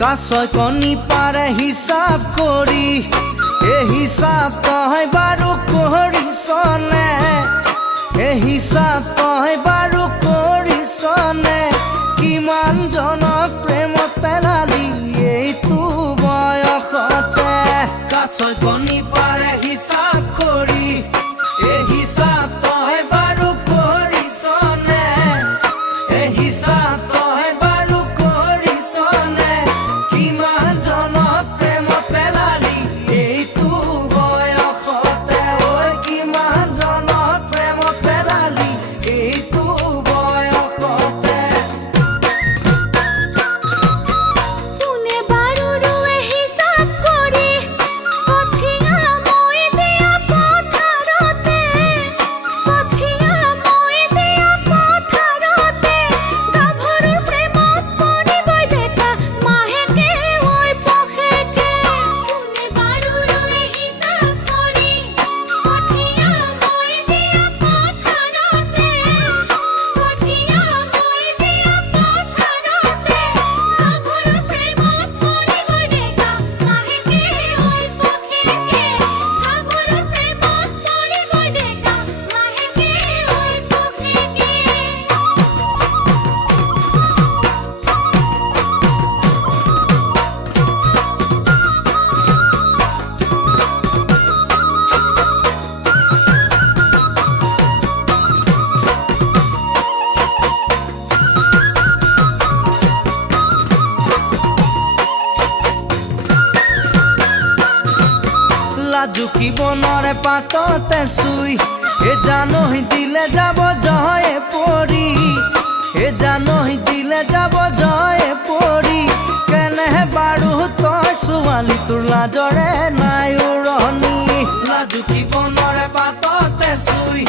কাছয় কণী পাৰে হিচাপ কৰি এই হিচাপ তই বাৰু কৰিছনে এই হিচাপ তই বাৰু কৰিছনে কিমান জনক প্ৰেমত পেলালি এইটো বয়সতে কাছয় কণী পাৰে হিচাপ কৰি এই হিচাপ তই বাৰু কৰিছনে এই হিচাপ তই বাৰু কৰিছনে কিমান জনক প্ৰেমত পেলালি এইটো বয়সতে ঐ কিমান জনক প্ৰেমত পেলালি এইটো বয়সতে কোনে বাৰু ৰুৱে হিচাপ কৰি কঠিয়া মই দিয়া পথাৰতে কঠিয়া মই দিয়া পথাৰতে গাভৰুৰ প্ৰেমত পৰিবই ডেকা মাহেকে ঐ পষেকে কোনে বাৰু ৰুৱে হিচাপ কৰি কঠিয়া মই দিয়া পথাৰতে কঠিয়া মই দিয়া পথাৰতে গাভৰুৰ প্ৰেমত পৰিবই ডেকা মাহেকে ঐ পষেকে গাভৰুৰ প্ৰেমত পৰিবই ডেকা মাহেকে ঐ পষেকে লাজুকী বনৰে পাততে চুই এ জানহি দিলে যাব জয়ে পৰি এ জানহি দিলে যাব জয়ে পৰি কেনেহে বাৰু তই ছোৱালী তোৰ লাজৰে নাই উৰণি লাজুকী বনৰে পাততে চুই